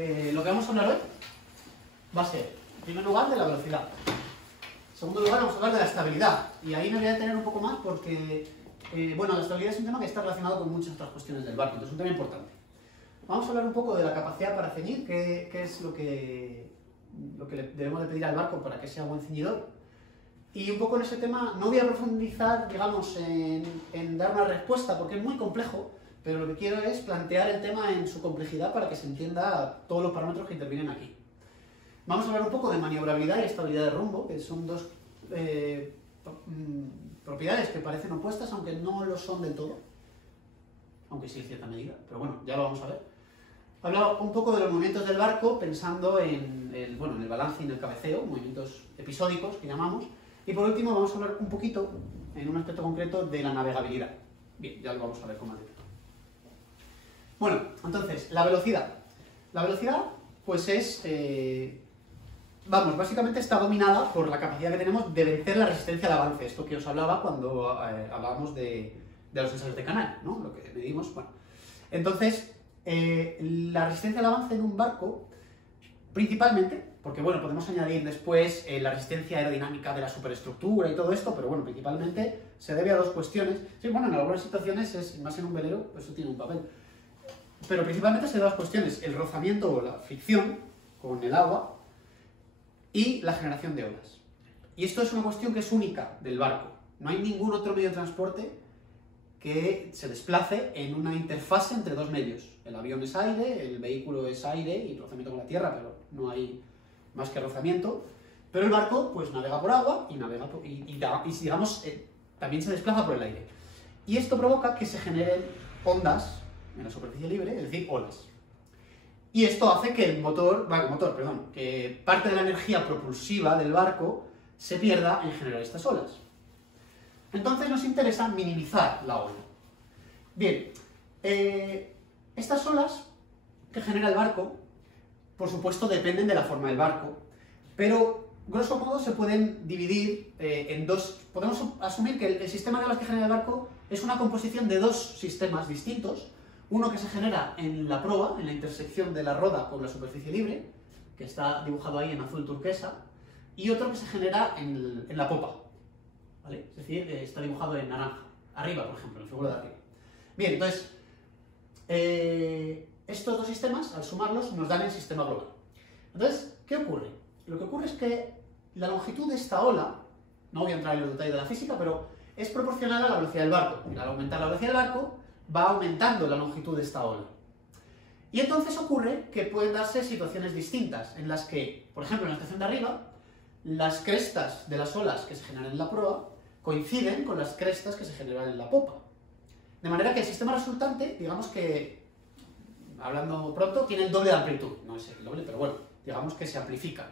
Lo que vamos a hablar hoy va a ser, en primer lugar, de la velocidad. En segundo lugar, vamos a hablar de la estabilidad. Y ahí me voy a detener un poco más porque, bueno, la estabilidad es un tema que está relacionado con muchas otras cuestiones del barco, entonces es un tema importante. Vamos a hablar un poco de la capacidad para ceñir, qué es lo que le debemos de pedir al barco para que sea buen ceñidor. Y un poco en ese tema no voy a profundizar, digamos, en dar una respuesta porque es muy complejo, pero lo que quiero es plantear el tema en su complejidad para que se entienda todos los parámetros que intervienen aquí. Vamos a hablar un poco de maniobrabilidad y estabilidad de rumbo, que son dos propiedades que parecen opuestas, aunque no lo son del todo, aunque sí en cierta medida, pero bueno, ya lo vamos a ver. Hablar un poco de los movimientos del barco pensando en el balance y en el cabeceo, movimientos episódicos que llamamos, y por último vamos a hablar un poquito, en un aspecto concreto, de la navegabilidad. Bien, ya lo vamos a ver con más detalle. Bueno, entonces, la velocidad. La velocidad, pues es, básicamente está dominada por la capacidad que tenemos de vencer la resistencia al avance. Esto que os hablaba cuando hablábamos de los ensayos de canal, ¿no? Lo que medimos, bueno. Entonces, la resistencia al avance en un barco, principalmente, porque bueno, podemos añadir después la resistencia aerodinámica de la superestructura y todo esto, pero bueno, principalmente se debe a dos cuestiones. Sí, bueno, en algunas situaciones, más en un velero, pues eso tiene un papel. Pero principalmente se debe a dos cuestiones, el rozamiento o la fricción con el agua y la generación de olas. Y esto es una cuestión que es única del barco. No hay ningún otro medio de transporte que se desplace en una interfase entre dos medios. El avión es aire, el vehículo es aire y rozamiento con la tierra, pero no hay más que rozamiento. Pero el barco pues navega por agua y navega digamos, también se desplaza por el aire. Y esto provoca que se generen ondas en la superficie libre, es decir, olas. Y esto hace que que parte de la energía propulsiva del barco se pierda en generar estas olas. Entonces nos interesa minimizar la ola. Bien, estas olas que genera el barco, por supuesto, dependen de la forma del barco, pero grosso modo se pueden dividir en dos. Podemos asumir que el sistema de olas que genera el barco es una composición de dos sistemas distintos. Uno que se genera en la proa, en la intersección de la roda con la superficie libre, que está dibujado ahí en azul turquesa, y otro que se genera en la popa, ¿vale? Es decir, está dibujado en naranja, arriba, por ejemplo, en la figura de arriba. Bien, entonces, estos dos sistemas, al sumarlos, nos dan el sistema global. Entonces, ¿qué ocurre? Lo que ocurre es que la longitud de esta ola, no voy a entrar en los detalles de la física, pero es proporcional a la velocidad del barco. Y al aumentar la velocidad del barco, va aumentando la longitud de esta ola. Y entonces ocurre que pueden darse situaciones distintas, en las que, por ejemplo, en la estación de arriba, las crestas de las olas que se generan en la proa coinciden con las crestas que se generan en la popa. De manera que el sistema resultante, digamos que, hablando pronto, tiene el doble de amplitud. No es el doble, pero bueno, digamos que se amplifica.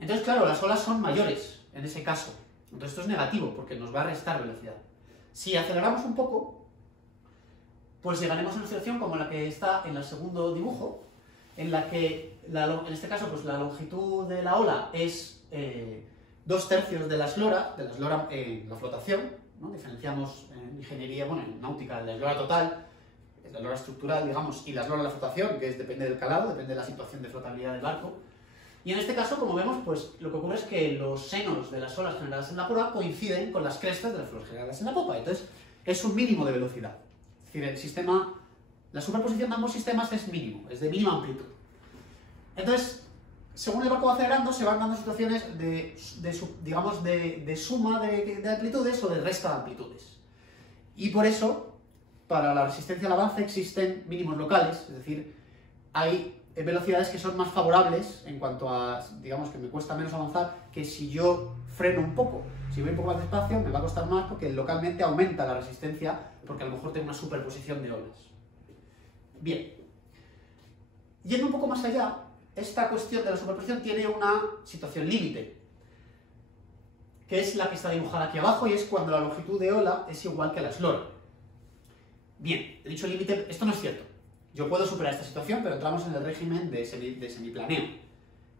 Entonces, claro, las olas son mayores en ese caso. Entonces esto es negativo, porque nos va a restar velocidad. Si aceleramos un poco, pues llegaremos a una situación como la que está en el segundo dibujo, en la que, en este caso, pues la longitud de la ola es 2/3 de la eslora en la flotación, ¿no? Diferenciamos en ingeniería, bueno, en náutica, la eslora total, la eslora estructural, digamos, y la eslora de la flotación, que depende del calado, depende de la situación de flotabilidad del barco. Y en este caso, como vemos, pues lo que ocurre es que los senos de las olas generadas en la proa coinciden con las crestas de las olas generadas en la popa, entonces es un mínimo de velocidad. Es decir, el sistema, la superposición de ambos sistemas es mínimo, es de mínima amplitud. Entonces, según el barco va acelerando, se van dando situaciones de suma de amplitudes o de resta de amplitudes. Y por eso, para la resistencia al avance existen mínimos locales, es decir, hay velocidades que son más favorables en cuanto a, digamos, que me cuesta menos avanzar que si yo freno un poco. Si voy un poco más despacio, me va a costar más porque localmente aumenta la resistencia, porque a lo mejor tengo una superposición de olas. Bien. Yendo un poco más allá, esta cuestión de la superposición tiene una situación límite, que es la que está dibujada aquí abajo, y es cuando la longitud de ola es igual que la eslora. Bien, he dicho límite, esto no es cierto. Yo puedo superar esta situación, pero entramos en el régimen de semiplaneo.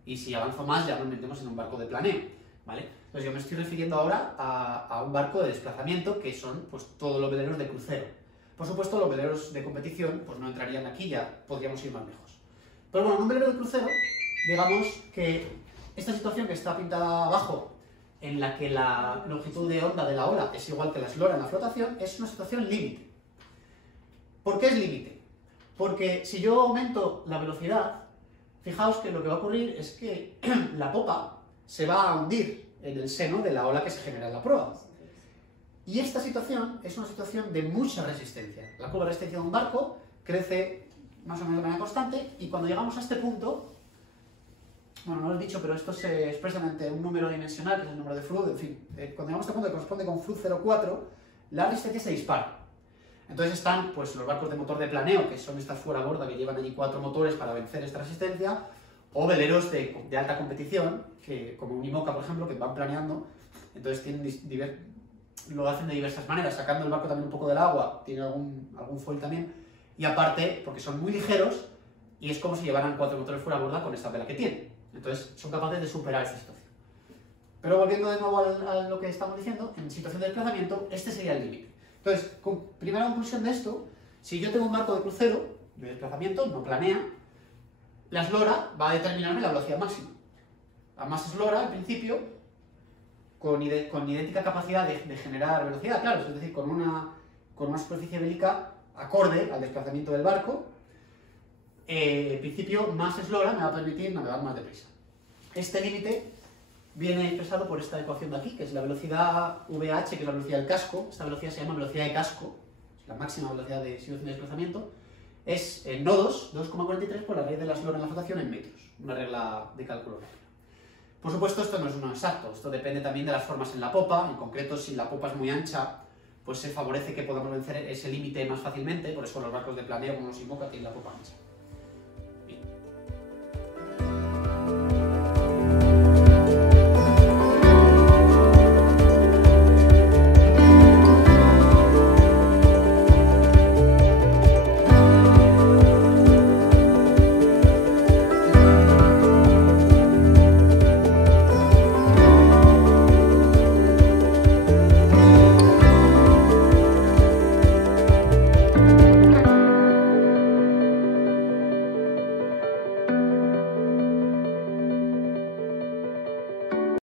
Y si avanzo más, ya nos metemos en un barco de planeo, ¿vale? Entonces yo me estoy refiriendo ahora a un barco de desplazamiento, que son pues todos los veleros de crucero. Por supuesto, los veleros de competición pues no entrarían aquí, ya podríamos ir más lejos. Pero bueno, en un velero de crucero, digamos que esta situación que está pintada abajo, en la que la longitud de onda de la ola es igual que la eslora en la flotación, es una situación límite. ¿Por qué es límite? Porque si yo aumento la velocidad, fijaos que lo que va a ocurrir es que la popa se va a hundir en el seno de la ola que se genera en la proa. Y esta situación es una situación de mucha resistencia. La curva de resistencia de un barco crece más o menos de manera constante y cuando llegamos a este punto, bueno, no lo he dicho, pero esto se expresa mediante un número dimensional, que es el número de Flood, en fin, cuando llegamos a este punto que corresponde con Flood 0,4, la resistencia se dispara. Entonces están pues, los barcos de motor de planeo, que son estas fuera borda que llevan allí 4 motores para vencer esta resistencia, o veleros de alta competición, que, como un IMOCA, por ejemplo, que van planeando, entonces tienen lo hacen de diversas maneras, sacando el barco también un poco del agua, tiene algún foil también, y aparte, porque son muy ligeros, y es como si llevaran 4 motores fuera borda con esta vela que tienen. Entonces son capaces de superar esta situación. Pero volviendo de nuevo a lo que estamos diciendo, en situación de desplazamiento, este sería el límite. Entonces, primera conclusión de esto, si yo tengo un barco de crucero, de desplazamiento, no planea, la eslora va a determinarme la velocidad máxima. A más eslora, en principio, con idéntica capacidad de generar velocidad, claro, es decir, con una superficie bélica acorde al desplazamiento del barco, en principio, más eslora me va a permitir navegar más deprisa. Este límite viene expresado por esta ecuación de aquí, que es la velocidad VH, que es la velocidad del casco. Esta velocidad se llama velocidad de casco, es la máxima velocidad de situación de desplazamiento. Es en nodos, 2,43 por la raíz de la eslora en la flotación en metros, una regla de cálculo rápido. Por supuesto, esto no es uno exacto, esto depende también de las formas en la popa. En concreto, si la popa es muy ancha, pues se favorece que podamos vencer ese límite más fácilmente, por eso los barcos de planeo como los IMOCA tienen la popa ancha.